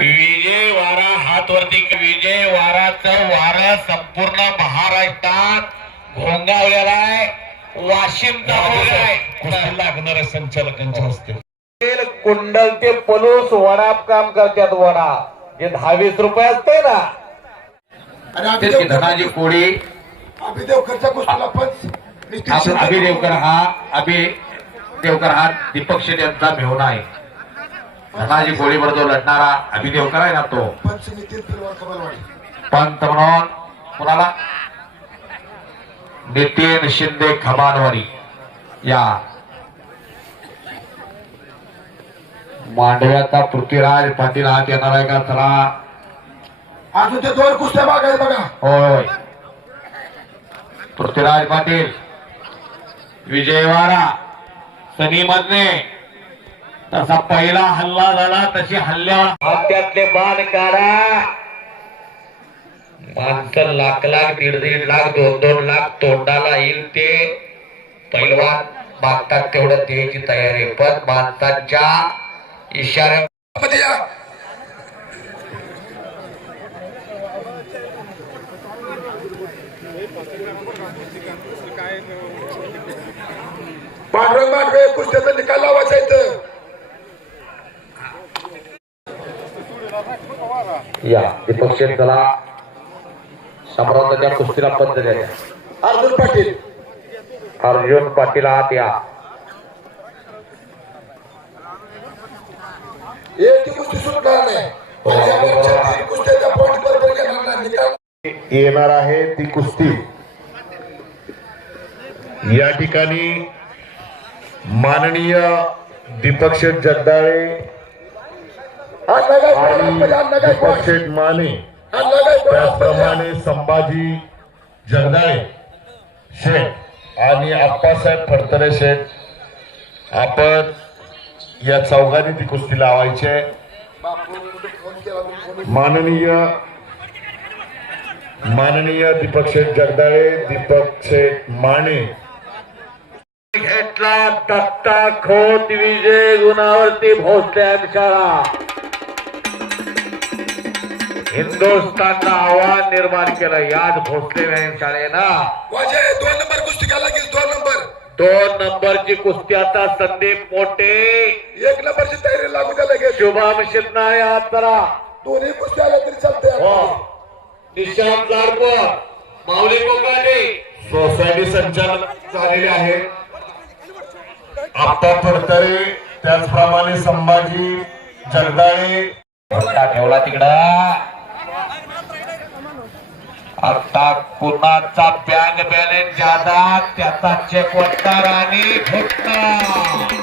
विजय वारा हात वरती. विजय वाराचं वारं संपूर्ण महाराष्ट्रात घोंगावलेला आहे. वाशिमचा कुस्ती लागणार संचालकांच्या हस्ते कुंडल ते पलूस वडाप काम करतात. वडा जे 10-20 रुपये असते ना. आणि धनाजी कोळी अभिदेवकरच्या कुस्तीला पण अभिदेवकर हा दीपक शेट यांचा मेहुणा आहे. धनाजी कोळीवर जो लढणारा अभिदेवकर आहे ना तो पंत म्हणून कुणाला नितीन शिंदे खमानवारी या मांडव्याचा पृथ्वीराज पाटील हात येणार आहे का? चला अजून ते 2 कुस्त्या बघाय बघा. होय पृथ्वीराज पाटील विजयवाडा सनी मधने तसा पहिला हल्ला झाला तशी हल्ल्यावर हात्यातले बाण काढा. माणसं लाख लाख 1.5 लाख 2-2 लाख तोंडाला येईल ते पैलवान मागतात तेवढं द्यायची तयारी. पण माणसाच्या इशाऱ्या पांडुरंग मांडवे कुस्त्याचा निकाल लावायचा इथं. या दीपक शेठ चला सम्राटाच्या कुस्तीला पद्धत द्या. अर्जुन पाटील अर्जुन पाटील आत या. एक कुस्ती सुरू करणार नाही. कुस्त्याच्या पॉईंट बरोबर घेणार नाही. निकाल येणार आहे ती कुस्ती या ठिकाणी माननीय दीपक शेठ जगदाळे आणि दीपक शेठ माने त्याचप्रमाणे संभाजी जगदाळे शेठ आणि आप्पासाहेब फडतरे शेठ आपण या चौघांनी ती कुस्ती लावायची आहे. माननीय दीपक शेठ जगदाळे दीपक शेठ माने घेतला दत्ता खोत विजय गुणावरती भोसले शाळा. हिंदुस्थानला आव्हान निर्माण केलं याच भोसले शाळेनं. 2 नंबर कुस्ती घ्यायला लागेल. 2 नंबर 2 नंबरची कुस्ती आता संदीप मोठे 1 नंबरची तयारी लागू द्या लगेच. शुभम शिरनाळे हात करा. दोन्ही कुस्ती आल्या तरी चालते. निशांत लाडकर माऊली कोकाटे सोसायटी संचालक झालेले आहेत. आप्पा फडतरे त्याचप्रमाणे संभाजी जगदाळे ठेवला तिकडं. आता कुणाचा बँक बॅलन्स ज्यादा त्याचा चेक वाटणार आणि फुटणार.